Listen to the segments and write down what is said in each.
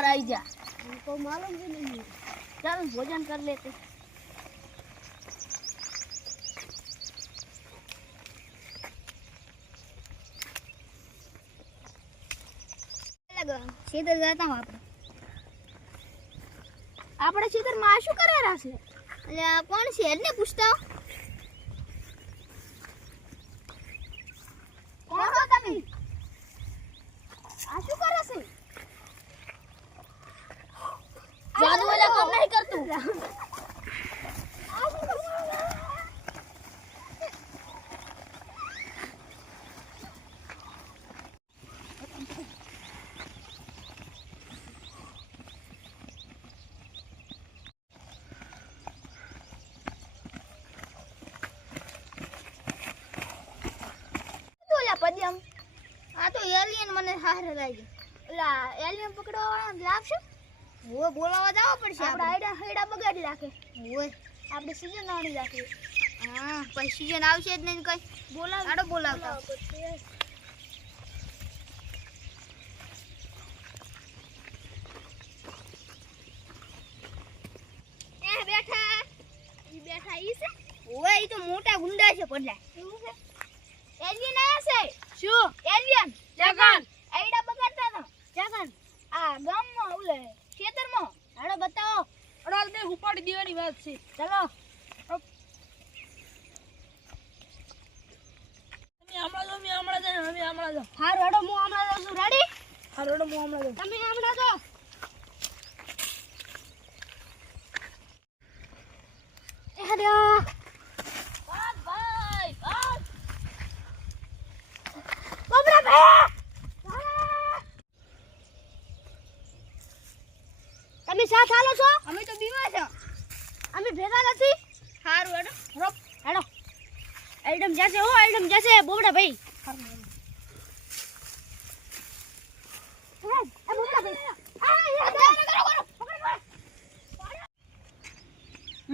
पर आई जा। हमको मालूम भी नहीं। चल भोजन कर लेते। सीधे जाता हूँ આપણે ખેતરમાં આ શું કરેલા છે? એટલે આ કોણ છે એને પૂછતા કોણ છો તમે? આ શું કરે છે? જાદુ વાળા કામ નહીં કરતું. પદ્યમ આ તો એલિયન મને હારે લાગી ઓલા એલિયન પકડવા લાવશે? ઓ બોલાવા જાવ પડશે આપણે આઈડા હૈડા બગાડી રાખે. ઓય આપણે સીઝન આણી રાખી. હા પછી સીઝન આવશે જ નહીં કઈ બોલાવ આડો બોલાવતા એ બેઠા ઈ બેઠા ઈ છે? ઓય ઈ તો મોટા ગુંડા છે પડલા શું છે? એલિયન આયા છે. શું એલિયન જગન આઈડા બગાડતા હતા. જગન આ ગામમાં ઓલે ખેતરમાં. હાડો બતાવો અડાલ દે ઉપાડી દેવાની વાત છે. ચલો હમણાં જો. હારું હાડો હું હમણાં જાઉં છું રેડી હારોડો હું હમણાં જો. તમે હમણાં જો એ હાડો ભાઈ બબરા ભાઈ તમે સાથ હાલો છો અમે તો બીમાર છે. અમે ભેગા નથી હારું હેડો. રોપ હેડો એડમ જશે હો એડમ જશે બોબડા ભાઈ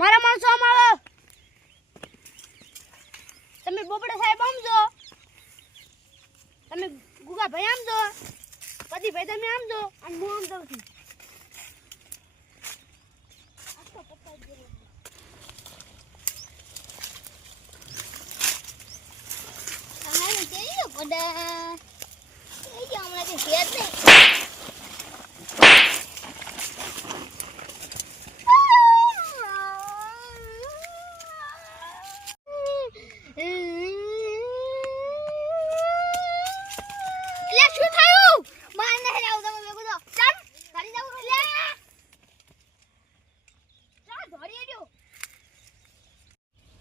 મારા માણસો આમ આવો તમે બોબડા સાહેબ આમ જો તમે ગુગા ભાઈ આમ જો કદી ભાઈ તમે આમ જો અને હું આમ જાઉં છું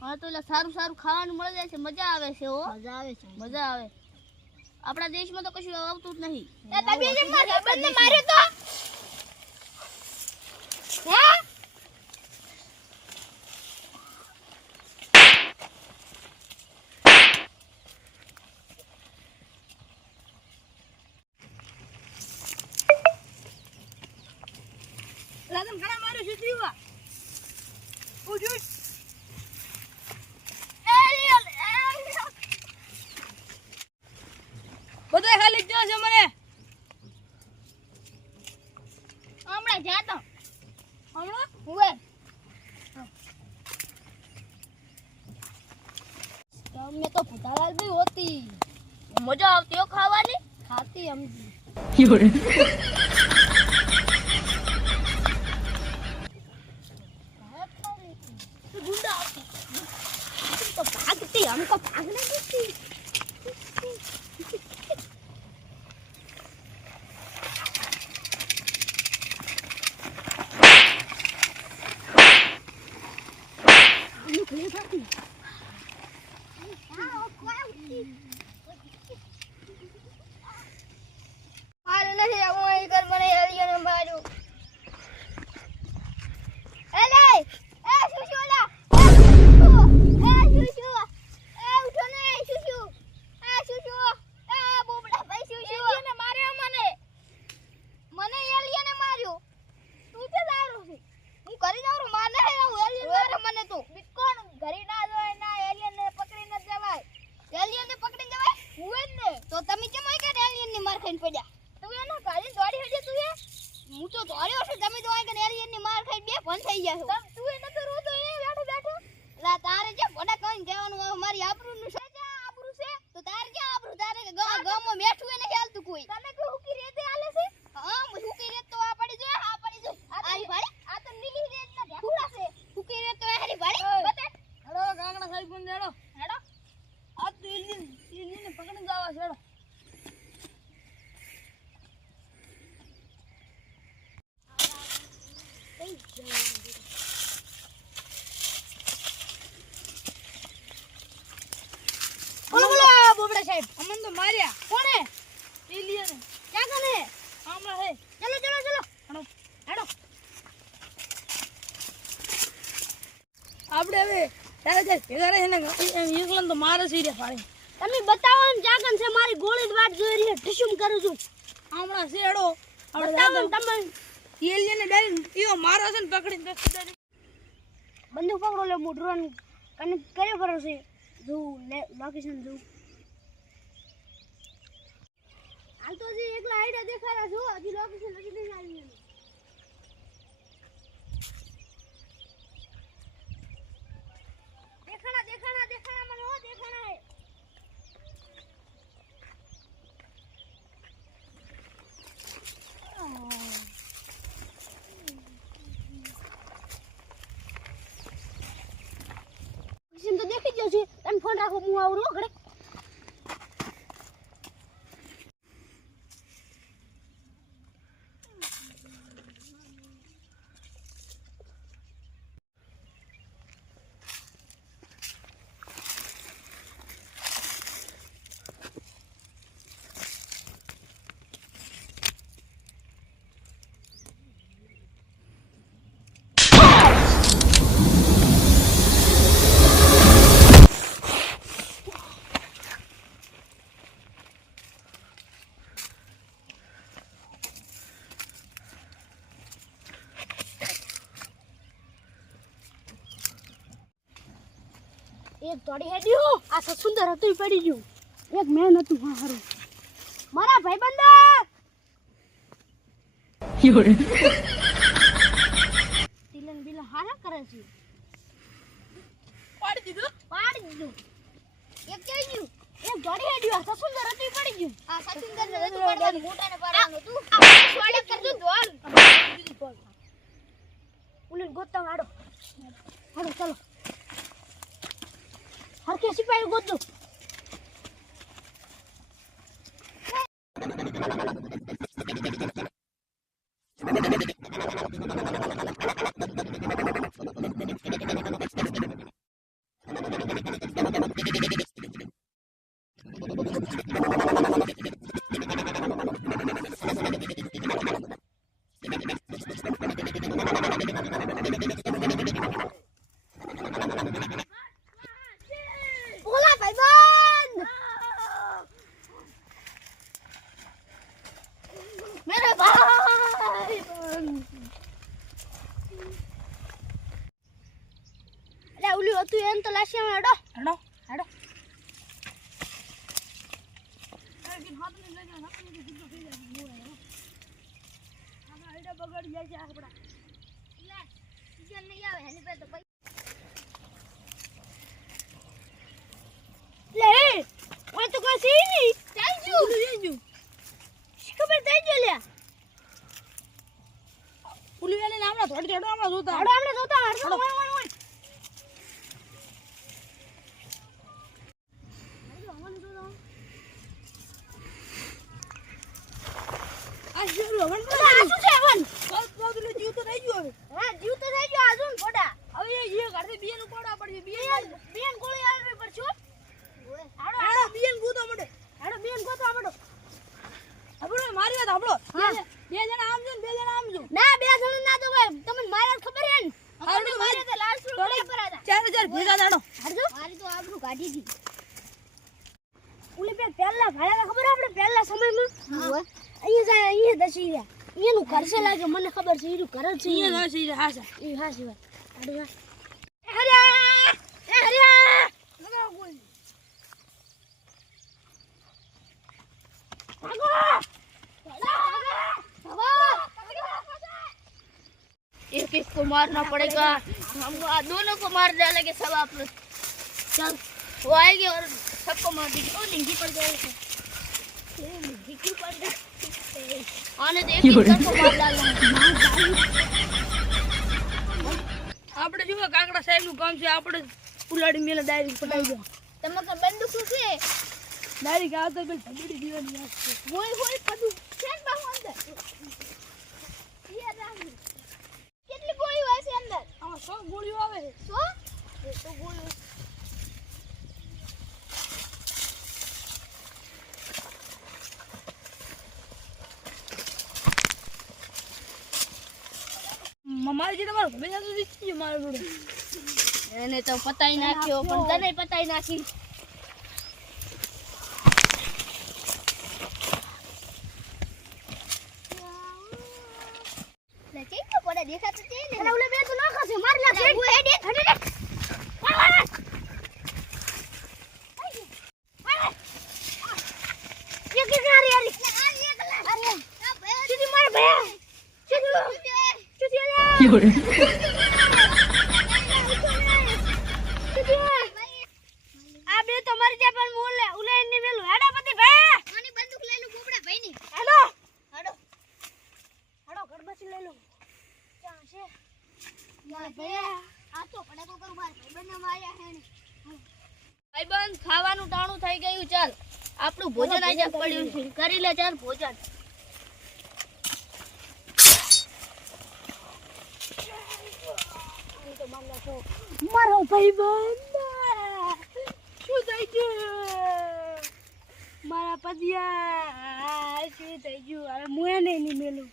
હા તો સારું સારું ખાવાનું મળી જાય છે. મજા આવે છે. હો મજા આવે છે મજા આવે. આપણા દેશમાં તો કશું આવતું જ નહીં. એ તમે જે મારા બંને માર્યો તો હે લાદમ ખાના માર્યો છે જીવા. ઉજુજ બધા ખાલી જ છે મને. હમણાં જાતો હમણાં હુએ તમે તો ભૂતાલાલ બી હોતી મજા આવતી હો ખાવાની. ખાતી સમજી ગુંડા આવતી तो भागती हमको भागने देती સાહેબ અમન તો માર્યા કોને એલિયન ક્યાં કને આમળા હે ચલો ચલો ચલો હેડો હેડો આપણે હવે તારે ભેગા રહે ને એકલન તો મારે છે રે ફાળે તમે બતાવો ને જાગન છે મારી ગોળી જ વાટ જોઈ રહી છે ઠીસુમ કરું છું આમળા શેડો બતાવો ને તમે એલિયન ને ડાયરેક્ટ ઈઓ મારો છે ને પકડીને બેસી બંદૂક પકડો લે હું ડ્રોન કનેક્ટ કર્યો કરો છે જો લોકેશન જો હાલ તો હજી એકલા આઈડિયા દેખાડા છો હજી લોકેશન હજી નહીં આવી એનું દેખાણા દેખાણા મને હો દેખાણા હે સિમ તો દેખી ગયો છે તમે ફોન રાખો હું આવરો ઘરે એક દોડી હેડ્યો આ તો સુંદર હતું ઈ પડી ગયું એક મેન હતું હા હારું મારા ભાઈબંધો તિલન બિલા હારા કરે છે પાડી દીધું એક જઈ ગયું એક દોડી હેડ્યો આ તો સુંદર હતું ઈ પડી ગયું આ સચિંદર ને હતું પડવાનું મોટાને પાડવાનું હતું સ્વાડે કરજો દોડ ઉલીન ગોતા હાડો હાડો ચાલો हर कैसी पाई गोदो તું એમ તો લાશિયા હેડો હેડો હેડો બગડ જાય છે આપડા નહીં આવે એની પાસે તો લે ઓય તો કોઈ સી ની જઈજુ ખબર થઈ ગયો લે પુલી વાલે નામના થોડી થોડો આમળા જોતા હાડો આપણે જોતા હાડો ઓય ઓય આ શરૂ હવન આ શું છે હવન બસ બાદલો જીવ તો થઈ ગયો હવે હા જીવ તો થઈ ગયો આજુ કોડા હવે એ ઘરથી બીએન કોડા પડશે બેન ગોળી આલવી પડશે હાડો હાડો બીએન ગૂતો મળે હાડો બેન ગોતો આપણો આપણો મારી વાત આપણો હા. બે જણા આમ જો ને બે જણા આમ જો ના બે જણ ના તો ભાઈ તમને મારા ખબર હે ને હાડો મારે તો લાલ સુર થોડી પર હતા 4000 ભેગા દાડો હાડજો મારી તો આબરૂ કાઢી દી ઉલી બે પહેલા ભાડા ખબર આપણે પહેલા સમયમાં અહીંયા જાય અહીંયા દસી રહ્યા એનું ઘર છે લાગે મને ખબર છે એનું ઘર જ છે અહીંયા છે હા છે એ હા છે ભાઈ હરિયા એ હરિયા લગાવ ગોળી एक एक को मारना पड़ेगा हमको दोनों को मार डालेंगे सब आप लोग चल वो आएंगे और सबको मार देंगे और लिंगी पड़ जाएगी लिंगी पड़ गई आने दे एक को मार डालना આપણે જો કાકડા સાહેબ નું કામ છે આપણે પુલાડી મેલે ડાયરેક્ટ પટાઈ દો તમે તો બંદૂક શું છે ડાયરેક્ટ આ તો બે ઢબડી દીવાની વાત છે હોય હોય બધું છે બાહુ અંદર ये राમ કેટલી ગોળી હોય છે અંદર આમાં 100 ગોળીઓ આવે છે 100 એ તો ગોળી હજી તમારો ભાઈ તો જીતી ગયો મારો જોડે. એને તો પતાઈ નાખ્યો પણ તને પતાઈ નાખી. દેખાતું છે ને ઓલે બે તો નાખા છે મારી નાખે હું હેડ હેડ હેડ ये किस आ रही अरे सीधी मार भैया सीधी યોડે आ बे तो मर जा पर मोले उले ની મેલું હેડા પતિ ભાઈ આની બંદૂક લઈ લો બોબડા ભાઈ ની હેડો હેડો હેડો ગરબાસી લઈ લો ક્યાં છે યાર ભૈયા આ તો પડે કો કરું ભાઈ બંને માર્યા હે ને ભાઈબંધ ખાવાનું ટાણું થઈ ગયું. ચાલ આપણું ભોજન આજે પડ્યું છે, કરી લે ચાલ ભોજન. મારો ભાઈબંધ શું થઈ ગયું મારા પતિયા શું થઈ ગયું હવે હું એને નહીં મેલું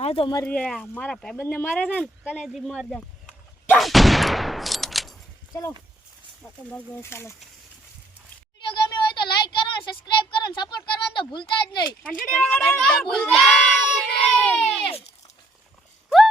આ તો મરી ગયા મારા ભાઈબંધને મારે છે ને કનેથી માર દે ચલો બાકી મર ગયો ચાલો. વિડિયો ગમ્યો હોય તો લાઈક કરો, સબસ્ક્રાઇબ કરો અને સપોર્ટ કરવાનું તો ભૂલતા જ નહીં. ઘંટડી વાગવાનું તો ભૂલતા